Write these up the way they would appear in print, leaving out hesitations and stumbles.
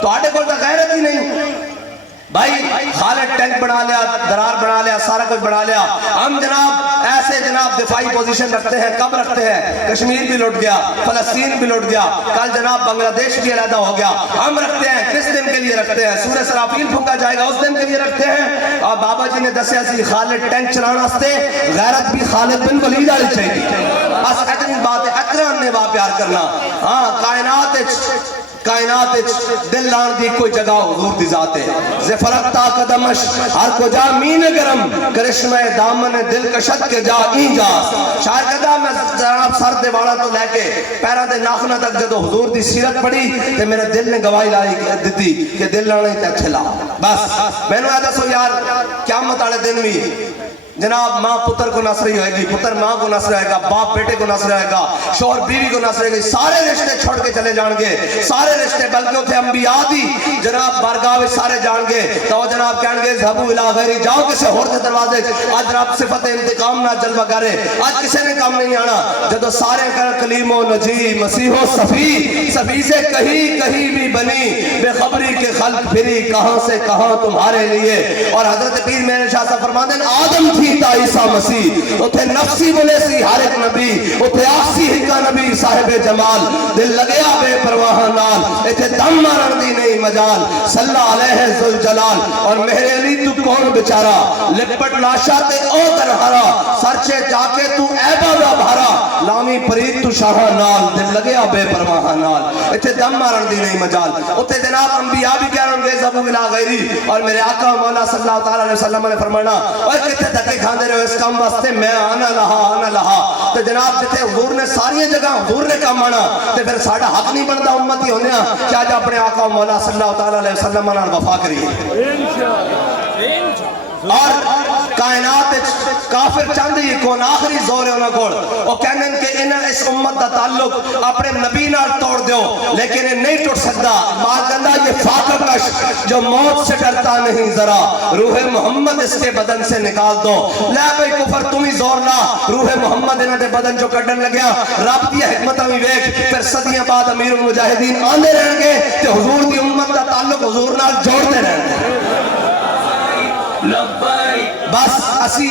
تو آٹے کو تو غیرت ہی نہیں بھائی خالد ٹینک بنا لیا درار بنا لیا سارا کچھ بنا لیا ہم جناب ایسے جناب دفاعی پوزیشن رکھتے ہیں کب رکھتے ہیں کشمیر بھی لٹ گیا فلسطین بھی لٹ گیا کل جناب بنگلہ دیش بھی علیحدہ ہو گیا ہم رکھتے ہیں کس دن کے لیے رکھتے ہیں سورہ سرافیل پھونکا جائے گا اس دن کے لیے رکھتے ہیں اور بابا جی نے دسیا سی خالد ٹینک چلانا ہستے غیرت بھی خالد بن ولید والی چاہیے بس اتنی بات ہے اتنا نے با پیار کرنا ہاں کائنات دل لان دی کوئی جگہ حضور دی ذات ہے زفرکتا قدمش ہر کو جا مین گرم کرشمہ دامن دل کشت کے جا این جا شاید کہتا میں جناب سر دے والا تو لے کے پیرہ دے ناخنہ تک جدو حضور دی سیرت پڑھی کہ میرے دل نے گواہی لائی دیتی کہ دل لانے تے اچھے لا بس میں نے آدھا سو یار قیامت آلے دن بھی جناب ماں پتر کو نصری ہوئے گی پتر ماں کو نصر ہوئے گا باپ بیٹے کو نصر ہوئے گا شوہر بیوی کو نصر ہوئے گی سارے رشتے چھوڑ کے چلے جان گے سارے رشتے بلکہ اتھے انبیاء دی جناب بارگاہ سارے جان گے تو جناب کہن گے ذہبو الہ غیری جاؤ کسے ہور دے دروازے آج جناب صفت انتقام نہ جلوہ کرے آج کسے نے کام نہیں آنا جدو سارے کلیم و نجی مسیح و صفی سے کہیں بھی بنی بے خبری کے خلق پھری کہاں سے کہاں تمہارے لیے اور حضرت پیر میرے شاہ صاحب فرماتے ہیں آدم تھی تا عیسیٰ مسیح اتھے نفسی بولے سی ہر ایک نبی اتھے آسی ہکا نبی صاحب جمال دل لگیا بے پرواہ نال اتھے دم مارن دی نہیں مجال صلی علیہ ذوالجلال اور مہر علی تو کون بچارا لپٹ لاشا تے او تنہارا سرچے جا کے تو ایبا دا بھارا لامی پرید تو شاہ نال دل لگیا بے پرواہ نال اتھے دم مارن دی نہیں مجال اتھے جناب انبیاء بھی کہہ رہے ہیں ذبو الہ غیری اور میرے آقا مولا صلی اللہ علیہ وسلم نے فرمانا اور کتے دکے کھاندے رہے اس کام واسطے میں آنا لہا تو جناب جتے حضور نے ساری جگہ حضور نے کام آنا تو پھر ساڑھا حق نہیں بنتا امتی ہونے کیا جا اپنے آقا مولا صلی اللہ علیہ وسلم نے وفا کریے اور کائنات کافر چاند یہ کون آخری زور ہے انہوں کو وہ کہنے کہ انہیں اس امت دا تعلق اپنے نبی نال توڑ دیو لیکن یہ نہیں ٹوٹ سکتا بات کہندہ یہ فاقر کش جو موت سے ڈرتا نہیں ذرا روح محمد اس کے بدن سے نکال دو لے بھئی کفر تمہیں زور لا روح محمد انہیں دے بدن جو کٹن لگیا رب دی حکمت ہمیں ویک پھر صدیاں بعد امیر المجاہدین آندے رہیں گے کہ حضور دی امت دا تعلق حضور نال جوڑتے رہیں گے بس اسی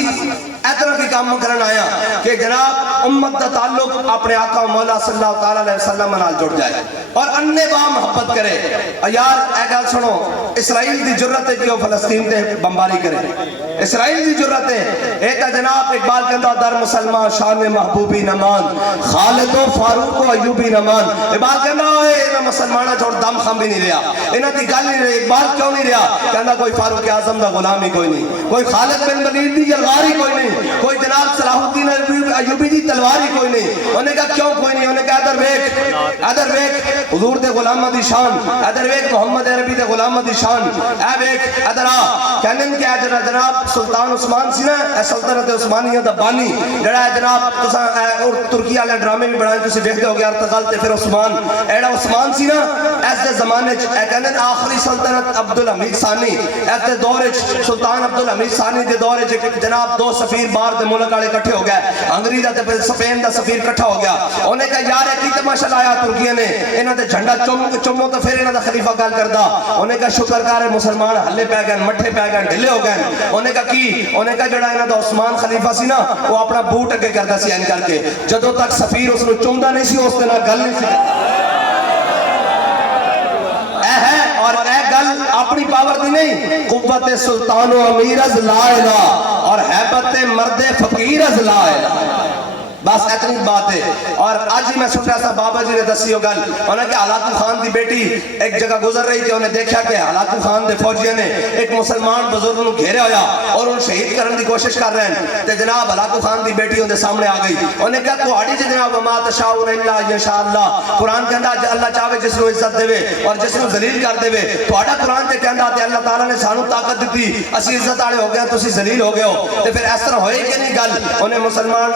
ایتنا کی کام کرن آیا کہ جناب امت دا تعلق اپنے آقا مولا صلی اللہ علیہ وسلم نال جڑ جائے اور انے با محبت کرے یار اے گل سنو اسرائیل دی جرت ہے کہ وہ فلسطین تے بمباری کرے اسرائیل دی جرت ہے ایتا جناب اقبال کہندہ در مسلمان شان محبوبی نمان خالد و فاروق و ایوبی نمان اقبال کہندہ انہا مسلمانہ چھوڑ دم خم بھی نہیں رہا انہا دی گل نہیں رہا اقبال کیوں نہیں رہا کہندہ کوئی فاروق اعظم دا غلامی کوئی نہیں کوئی خالد بن ولید دی یلغاری کوئی نہیں کوئی جناب صلاح الدین ایوبی دی تلواری کوئی نہیں انہیں کہا کیوں کوئی نہیں انہیں کہا ادر ویک حضور دے غلامہ دی شان ادر ویک محمد عربی دے غلامہ دی شان اے ویک ادر آ کہنے کہ جناب سلطان عثمان سی نا اے سلطنت عثمانیہ دا بانی جڑا ہے جناب اور ترکیہ والے ڈرامے بھی بنائے تسی دیکھتے ہو گیا ارتغال تے پھر عثمان ایڑا عثمان سی نا ایسے زمانے اے کہنے آخری سلطنت عبدالحمید ثانی ایسے دور سلطان عبدالحمید ثانی دے دور جناب دو سفیر باہر دے ملک والے اکٹھے ہو گئے انگریز دا تے سپین دا سفیر اکٹھا ہو گیا انہیں کہا یار کی تماشا لایا ترکیہ نے انہاں تے جھنڈا چومو تو پھر انہاں دا خلیفہ گل کردا انہیں کہا شکر کار مسلمان ہلے پہ گئے مٹھے پہ گئے ڈھلے ہو گئے انہیں کہا کی انہیں کہا جڑا انہاں دا عثمان خلیفہ سی نا وہ اپنا بوٹ اگے کردا سی این کر کے جدوں تک سفیر اس نو چومدا نہیں سی اس دے نال گل نہیں سی اور اے گل اپنی پاور دی نہیں قوت سلطان و امیر از لا الہ اور حیبت مرد فقیر از لا الہ بس اتنی بات ہے اور آج ہی میں سن رہا تھا بابا جی نے دسی ہو گل انہوں نے کہ علاقہ خان دی بیٹی ایک جگہ گزر رہی تھی انہیں دیکھا کہ علاقہ خان دے فوجیوں نے ایک مسلمان بزرگ نو گھیرے ہویا اور انہوں شہید کرنے دی کوشش کر رہے ہیں تے جناب علاقہ خان دی بیٹی انہیں سامنے آ گئی انہوں نے کہا تو آڑی جی جناب وما تشاؤن الا انشاءاللہ قرآن کہندا اللہ چاہے جس نو عزت دے اور جس نو ذلیل کر دے تو آڑا قرآن تے کہندا تے اللہ تعالیٰ نے سانو طاقت دیتی اسی عزت آڑے ہو گیا تو اسی ذلیل ہو گئے ہو تے پھر اس طرح ہوئے کہ نہیں گل انہیں مسلمان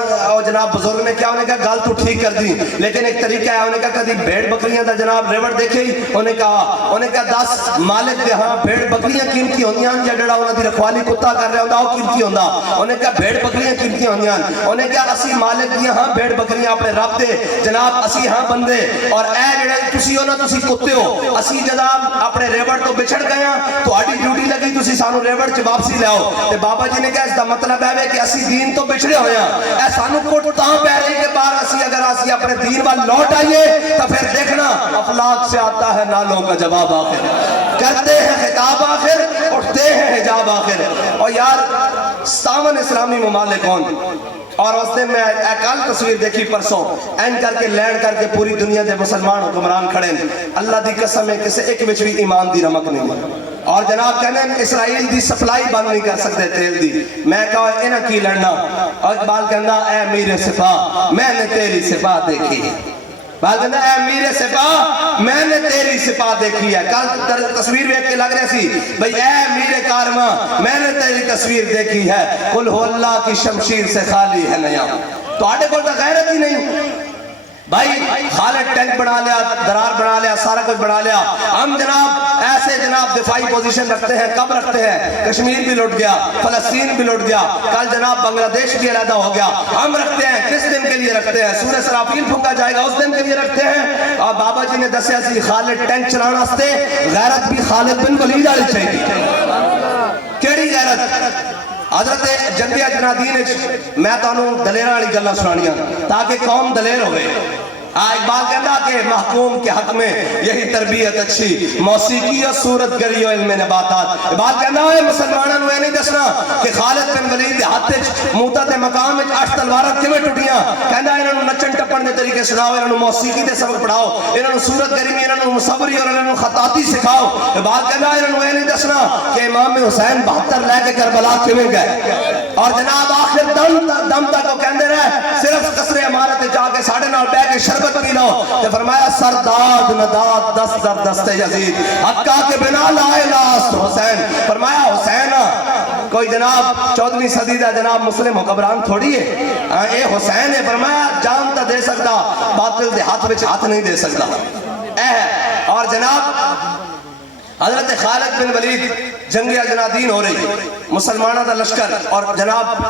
جناب بزرگ نے کیا انہیں کہا گل تو ٹھیک کر دی لیکن ایک طریقہ ہے انہیں کہا کدی بھیڑ بکریاں دا جناب ریوڑ دیکھے ہی انہیں کہا 10 مالک دے ہاں بھیڑ بکریاں قیمتی ہوندیاں یا جڑا انہاں دی رکھوالی کتا کر رہا ہوندا وہ قیمتی ہوندا انہیں کہا بھیڑ بکریاں قیمتی ہوندیاں انہیں کہا اسی مالک دیاں ہاں بھیڑ بکریاں اپنے رب دے جناب اسی ہاں بندے اور اے جڑے تسی ہونا تسی کتے ہو اسی جناب اپنے ریوڑ تو بچھڑ گئے ہیں تہاڈی ڈیوٹی لگی تسی سانو ریوڑ چ واپسی لے آؤ تے بابا جی نے کہا اس دا مطلب ہے کہ اسی دین تو بچھڑے ہوئے ہیں اے سانو کوٹ تاں پہ رہی کہ بار اسی اگر اسی اپنے دین وال لوٹ آئیے تو پھر دیکھنا افلاک سے آتا ہے نالوں کا جواب آخر کرتے ہیں خطاب آخر اٹھتے ہیں حجاب آخر اور یار 57 اسلامی ممالک ہون اور اس دن میں کل تصویر دیکھی پرسوں این کر کے لینڈ کر کے پوری دنیا دے مسلمان حکمران کھڑے ہیں اللہ دی قسم ہے کسی ایک وچ بھی ایمان دی رمک نہیں اور جناب کہنے اسرائیل دی سپلائی بند نہیں کر سکتے تیل دی میں کہا انہاں کی لڑنا اور اقبال کہندا اے میر سپاہ میں نے تیری سپاہ دیکھی بات کہتا ہے اے میر سپاہ میں نے تیری سپاہ دیکھی ہے کل تصویر دیکھ کے لگ رہے سی بھئی اے میر کارواں میں نے تیری تصویر دیکھی ہے قل ہو اللہ کی شمشیر سے خالی ہے نیا تو آٹے کو تو غیرت ہی نہیں بھائی خالد ٹینک بنا لیا درار بنا لیا سارا کچھ بنا لیا ہم جناب ایسے جناب دفاعی پوزیشن رکھتے ہیں کب رکھتے ہیں کشمیر بھی لٹ گیا فلسطین بھی لٹ گیا کل جناب بنگلہ دیش بھی علیحدہ ہو گیا ہم رکھتے ہیں کس دن کے لیے رکھتے ہیں سورہ سرافیل پھونکا جائے گا اس دن کے لیے رکھتے ہیں اور بابا جی نے دسیا سی خالد ٹینک چلانا واسطے غیرت بھی خالد بن ولید والی چاہیے کیڑی غیرت حضرت جنگ اجنادین میں تانوں دلیراں والی گلاں سنانیاں تاکہ قوم دلیر ہوئے اقبال کہتا کہ محکوم کے حق میں یہی تربیت اچھی موسیقی اور صورت گری و علم نباتات اقبال کہتا ہے مسلمانوں نے نہیں دسنا کہ خالد بن ولید دے ہاتھ وچ موتا دے مقام وچ 8 تلواراں کیویں ٹٹیاں کہندا انہاں نوں نچن ٹپن دے طریقے سکھاؤ انہاں نوں موسیقی دے سبق پڑھاؤ انہاں نوں صورت گری میں انہاں نوں مصوری اور انہاں نوں خطاطی سکھاؤ اقبال کہتا ہے انہاں نوں نہیں دسنا کہ امام حسین 72 لے کے کربلا کیویں گئے اور جناب آخر دم تک وہ کہندے رہے صرف قصر عمارت جا کے ساڑھے نال بیٹھ کے شربت پی لو تو فرمایا سرداد نداد دست در دست یزید حقا کے بنا لائے لاست حسین فرمایا حسین کوئی جناب 14ویں صدی دا جناب مسلم حکمران تھوڑی ہے اے حسین نے فرمایا جان تا دے سکتا باطل دے ہاتھ وچ ہاتھ نہیں دے سکتا اے اور جناب حضرت خالد بن ولید جنگ اجنادین ہو رہی مسلمانہ دا لشکر اور جناب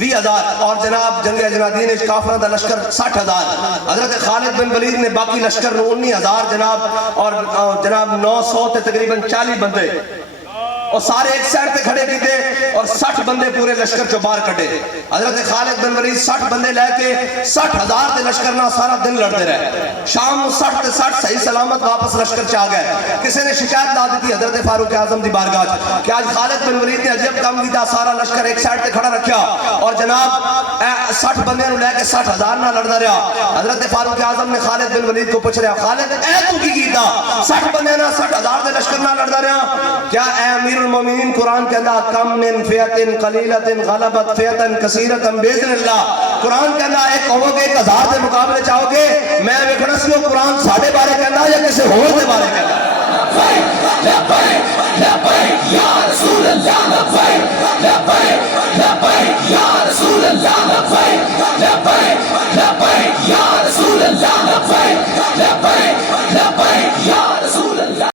20,000 اور جناب جنگ اجنادین کافرہ دا لشکر 60,000 حضرت خالد بن ولید نے باقی لشکر 19,000 جناب اور جناب 900 تے تقریباً 40 بندے اور سارے ایک سائڈ پہ کھڑے کی تھے اور 60 بندے پورے لشکر چو باہر کٹے حضرت خالد بن ولید 60 بندے لے کے 60,000 دے لشکر نہ سارا دن لڑتے رہے شام 60 تے 60 صحیح سلامت واپس لشکر چاہ گئے کسی نے شکایت لا دی تھی حضرت فاروق اعظم دی بارگاہ کہ آج خالد بن ولید نے عجیب کام کیتا سارا لشکر ایک سائڈ پہ کھڑا رکھیا اور جناب 60 بندے نو لے کے 60,000 نہ لڑدا رہا حضرت فاروق اعظم نے خالد بن ولید کو پوچھ رہا خالد اے تو کی کیتا 60 بندے نہ 60,000 دے لشکر نہ لڑدا رہا کیا اے امیر المومنین قرآن کہتا کم من فیعت قلیلت غلبت فیعتا کثیرتا بیذن اللہ قرآن کہتا ایک کہو گے 1,000 دے مقابلے چاہو گے میں ویکھنا سی قرآن ساڑھے بارے کہتا یا کسی ہور دے بارے کہتا